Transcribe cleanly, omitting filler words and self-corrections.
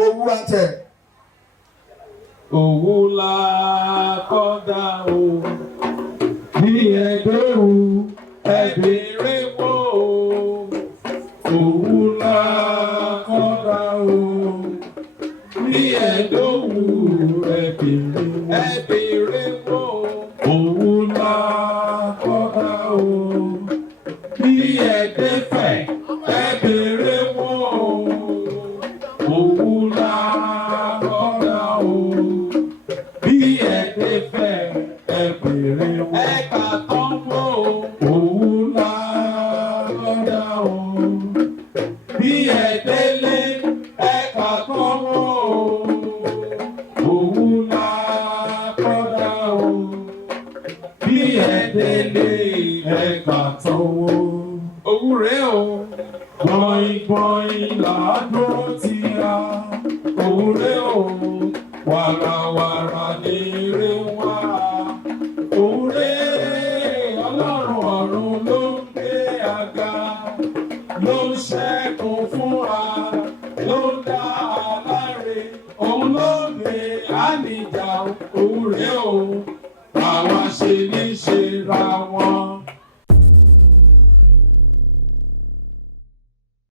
owó àtẹ. Òwú la kọ́dà o, bí ẹ̀dọ́rù ẹ̀bẹ̀rẹ̀ wò o. Òwú la kọ́dà o, bí ẹ̀dọ́rù ẹ̀bẹ̀rẹ̀ wò o. Òwú la kọ́dà o, bí ẹ̀dẹ́fẹ̀ ẹ̀bẹ̀rẹ̀ wò o. Òwú la kọ́dà o, bí ẹ̀dẹ́fẹ̀ ẹ̀bẹ̀rẹ̀ wò o. Ẹ̀ka tó ń wò o. Òwú la kọ́dà o, bí ẹ̀dẹ́lé ẹ̀ka tó ń wò o. Òwú la kọ́dà o, bí ẹ̀dẹ́lé ẹ̀ka tó ń wò o. Òwú rẹ̀ o. Gbọ̀ngbọ̀n làádúró ti ra. Òwú rẹ̀ o. Wàràwàrà ni eré wá. Òwú rẹ̀